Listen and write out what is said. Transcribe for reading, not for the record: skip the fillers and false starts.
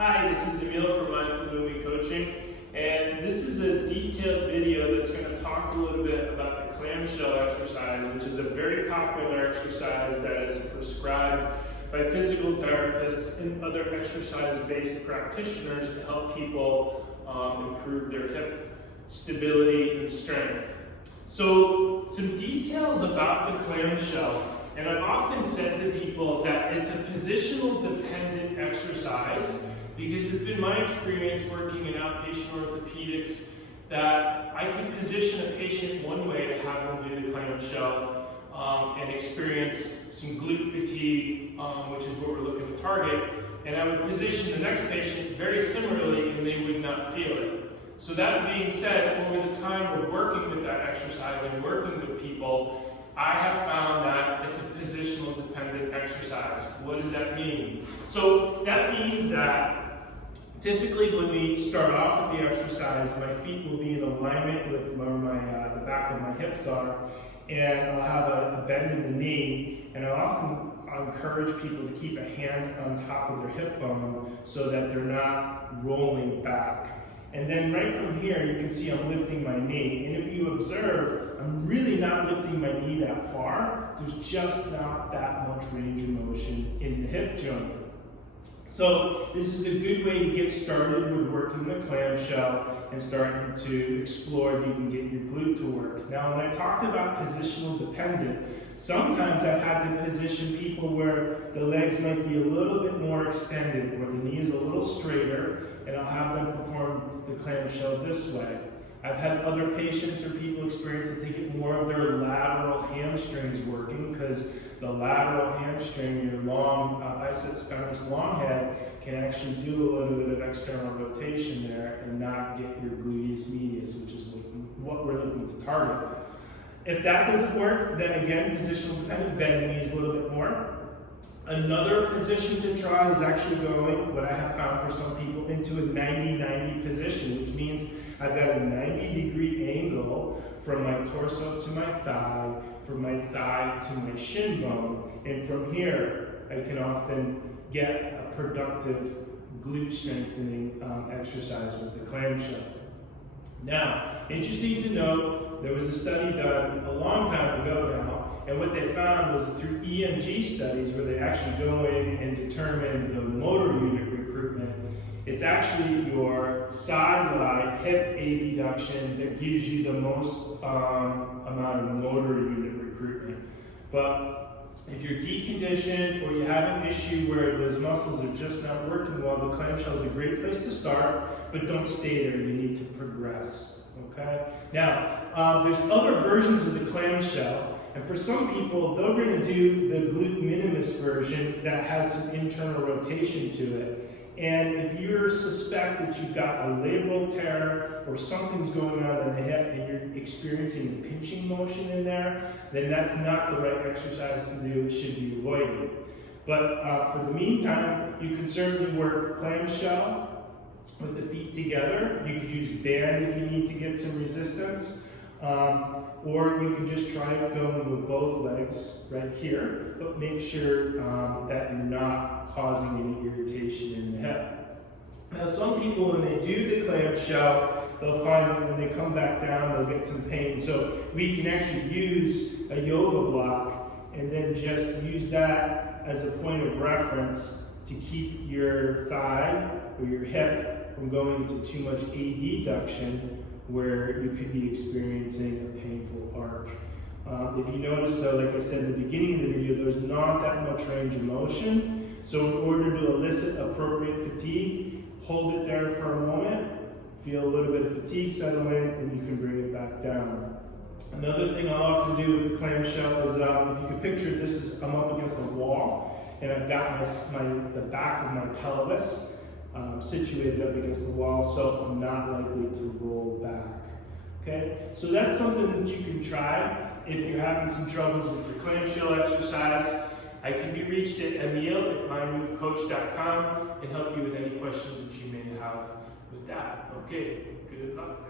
Hi, this is Emil from Mindful Movement Coaching, and this is a detailed video that's going to talk a little bit about the clamshell exercise, which is a very popular exercise that is prescribed by physical therapists and other exercise-based practitioners to help people improve their hip stability and strength. So, some details about the clamshell. And I've often said to people that it's a positional dependent exercise because it's been my experience working in outpatient orthopedics that I can position a patient one way to have them do the clamshell and experience some glute fatigue, which is what we're looking to target. And I would position the next patient very similarly and they would not feel it. So that being said, over the time of working with that exercise and working with people, I have found that it's a positional dependent exercise. What does that mean? So that means that typically when we start off with the exercise, my feet will be in alignment with where the back of my hips are, and I'll have a bend in the knee, and I'll encourage people to keep a hand on top of their hip bone so that they're not rolling back. And then right from here, you can see I'm lifting my knee. And if you observe, I'm really not lifting my knee that far. There's just not that much range of motion in the hip joint. So this is a good way to get started with working the clamshell and starting to explore if you can get your glute to work. Now, when I talked about positional dependent, sometimes I've had to position people where the legs might be a little bit more extended, where the knee is a little straighter, and I'll have them perform the clamshell this way. I've had other patients or people experience that they get more of their lateral hamstrings working because the lateral hamstring, your long biceps femoris long head, can actually do a little bit of external rotation there and not get your gluteus medius, which is what we're looking to target. If that doesn't work, then again, positional dependent, bend the knees a little bit more. Another position to try is actually going, what I have found for some people, into a 90-90 position, which means I've got a 90-degree angle from my torso to my thigh, from my thigh to my shin bone, and from here I can often get a productive glute strengthening exercise with the clamshell. Now, interesting to note, there was a study done a long time ago now, and what they found was through EMG studies where they actually go in and determine the motor unit recruitment, it's actually your side lie hip abduction that gives you the most amount of motor unit recruitment. But if you're deconditioned or you have an issue where those muscles are just not working well, the clamshell is a great place to start, but don't stay there, you need to progress, okay? Now, there's other versions of the clamshell, and for some people, they're gonna do the glute minimus version that has some internal rotation to it. And if you suspect that you've got a labral tear or something's going on in the hip and you're experiencing a pinching motion in there, then that's not the right exercise to do. It should be avoided. But for the meantime, you can certainly work clamshell with the feet together. You could use band if you need to get some resistance. Or you can just try going with both legs right here, but make sure that you're not causing any irritation in the hip. Now, some people, when they do the clamshell, they'll find that when they come back down, they'll get some pain. So we can actually use a yoga block and then just use that as a point of reference to keep your thigh or your hip from going into too much adduction, where you could be experiencing a painful arc. If you notice though, like I said in the beginning of the video, there's not that much range of motion. So in order to elicit appropriate fatigue, hold it there for a moment, feel a little bit of fatigue settle in, and you can bring it back down. Another thing I'll often do with the clamshell is, if you could picture this is I'm up against a wall, and I've got the back of my pelvis situated up against the wall, so I'm not likely to roll back. Okay, so that's something that you can try if you're having some troubles with your clamshell exercise. I can be reached at emil@mindmovecoach.com and help you with any questions that you may have with that. Okay, good luck.